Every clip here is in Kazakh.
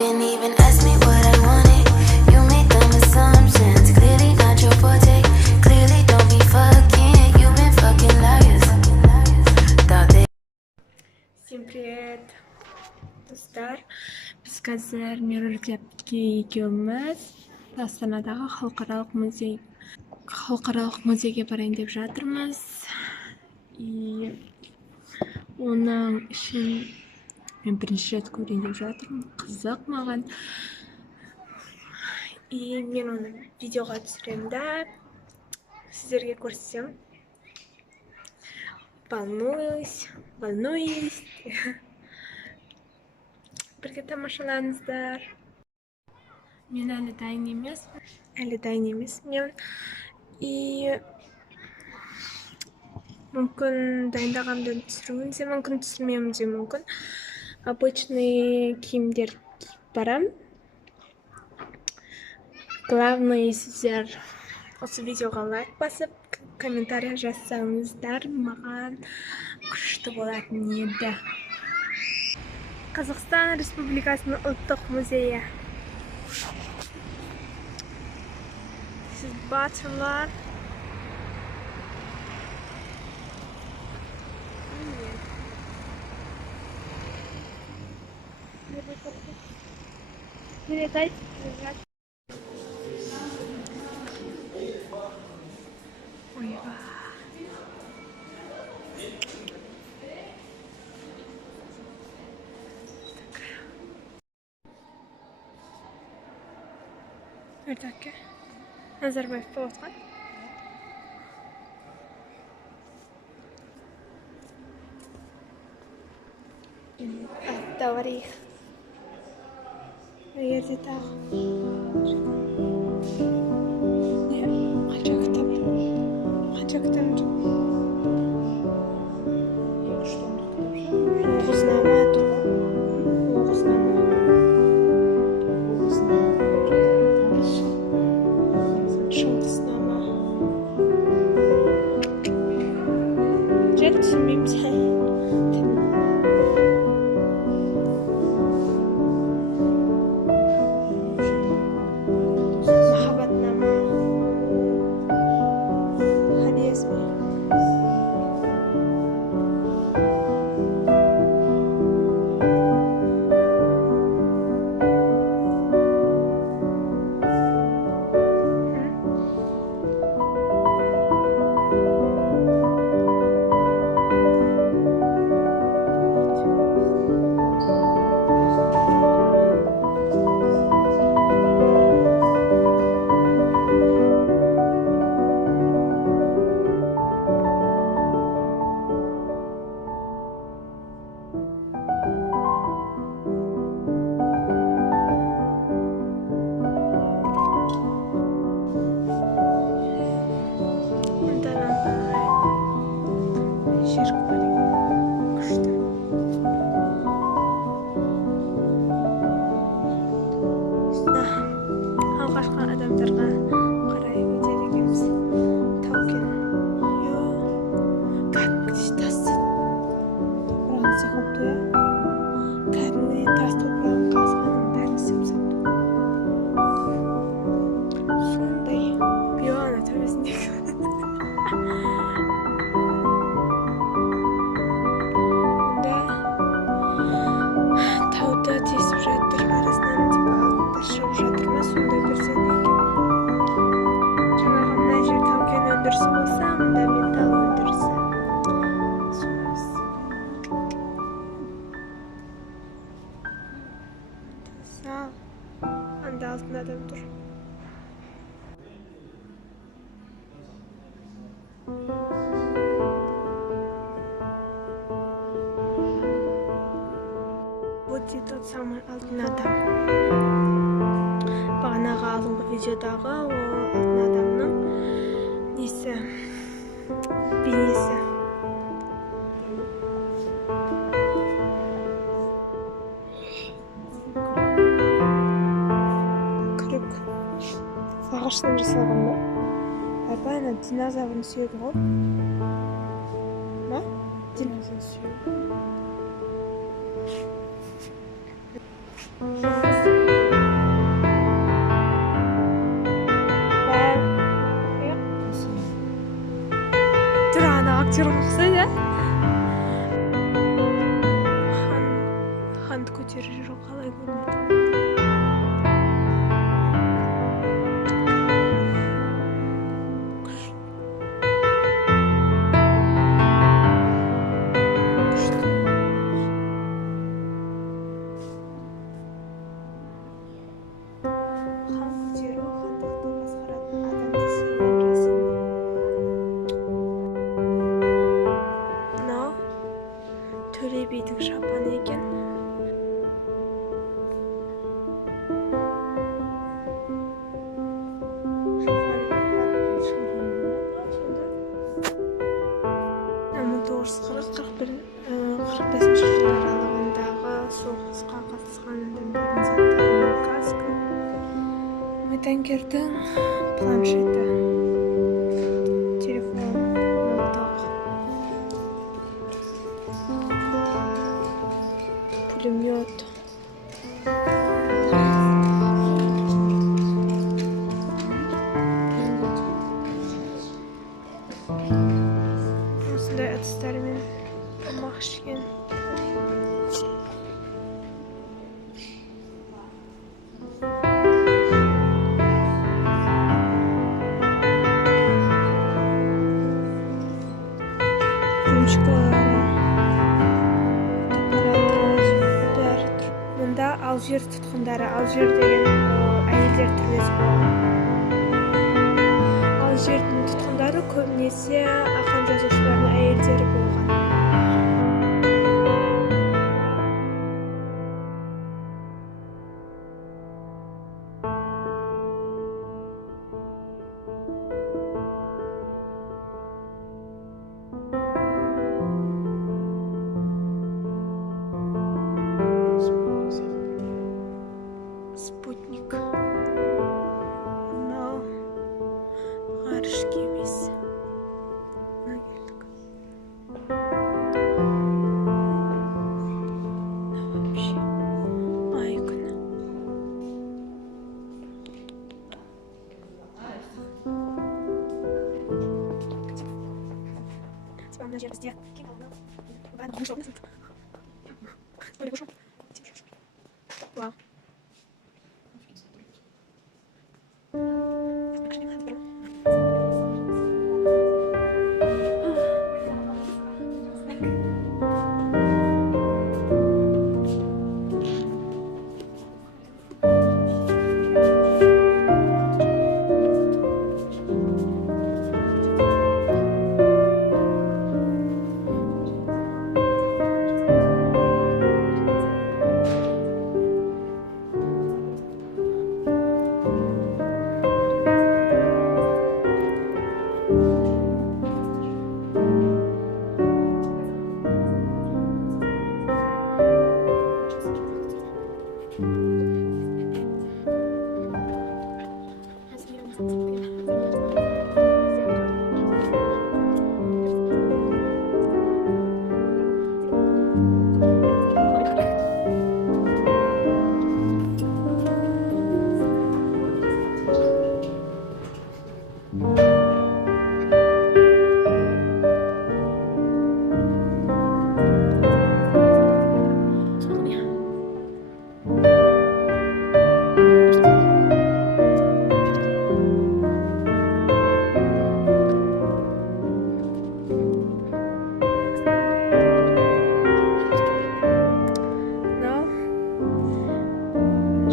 Didn't even ask me what I wanted. You made dumb assumptions. Clearly not your forte. Clearly don't be fucking. You've been fucking liars. Thought they. Всем привет, достар. Biz қазір нейролепке екеуміз Астанадағы халықаралық музейге барайын деп жатырмыз. И оның ішін мен бірінші рет көрейін деп жатырмын. Қызық маған. И мен оны видеоға түсіремін да сіздерге көрсетемін. Волнуюсь. Бірге тамашалаңыздар. Мен әлі дайын емеспін. И мүмкін дайындағанды түсіруім де мүмкін, түсірмеуім де мүмкін. Обычный киімдер киіп барам. Главное, сіздер осы видеоға лайк басып, комментарий жазсаңыздар, маған күшті болатын еді. Қазақстан Республикасының ұлттық музейі. Сіз батырлар. Ойба. Өртәкке. Назарбаев болатқан. Ат-Таварих. Ерде тағы. Қанша кітап жүр? Оғызнама тұр. Шыңғыснама. Жет түсінбеймін сән. Алғашқы адамдарға қарай өтеді екенбіз. Тау-кен. Кәдімгідей тас. Топырағын сығыпты. Кәдімгідей тас топырағын қазғанын бәрін сыпсыпты. Сондай. Ана төбесіндегі. Тауда тесіп жатыр, арасынан алтында шығып жатыр ма, сондай көрсетеді екен. Жаңағы мына жер тау-кен өндірісі болса, мұнда металл өндірісі. Сал, анда алтын адам тұр. Вот и тот самый алтын адам. Бағанағы алдыңғы видеодағы ол алтын адамның несі, бейнесі. Күрік. Ағаштан жасалған ба? Ана динозаврын сүйегі ғой. Ма? Динозавр сүйегі. Метангердің планшеті, телефон, ноутбук, пулемет. Осындай ыдыстармен тамақ ішкен. Ручкалары, тапаралары, бәрі тұр. Мұнда Алжир тұтқындары, Алжир деген әйелдер түрмесі болған. Алжирдің тұтқындары көбінесе ақын жазушылардың әйелдері болған. Спутник. Мынау ғарыш кемесі. Мына келдік. Мына вообще ай күні. Мына жер бізде Вау.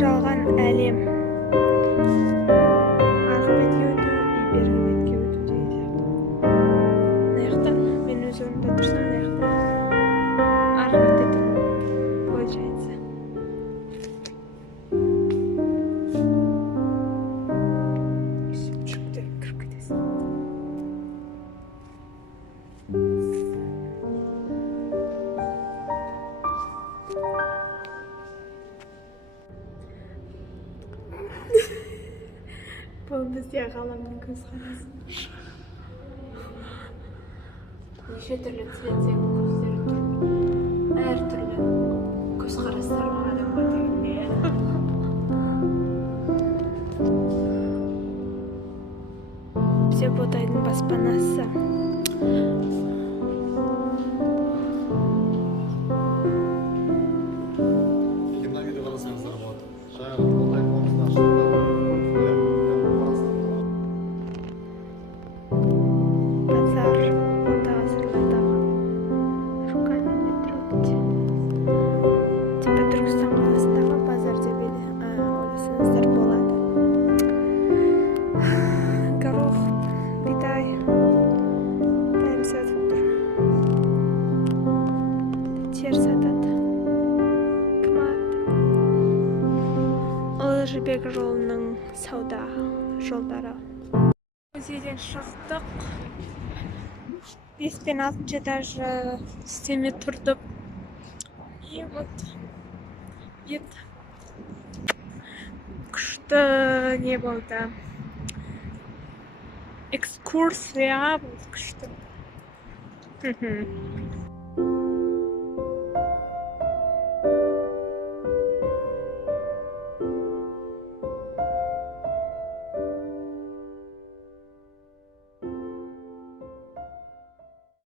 Жалған әлем. Арғы бетке өту, бергі бетке өту деген сияқты. Мына жақта мен өз орнымда тұрсам, мына жақта арғы бетте тұрмын, получается. Жүктеріп кіріп кетесің. Бұл бізде ғаламның көзқарасы. Неше түрлі цветтегі көздері тұр. Әр түрлі көзқарастар бар адамға дегенде. Бізде Ботайдың баспанасы. На видео қарасаңыздар болады. Жаңағы Ботай қонысына шыққан. Базар, орта ғасырлардағы руками трогать. Типа Түркістан қаласындағы базар деп ойласаңыздар болады. Горох, бидай, бәрін сатып тұр. Тер сатады. Кім алады? Ұлы Жібек жолының сауда жолдары. Музейден шықтық. 5 пен 6 этаж үстеме тұрдық. И вот вид күшті. не болды. Экскурсия болды күшті.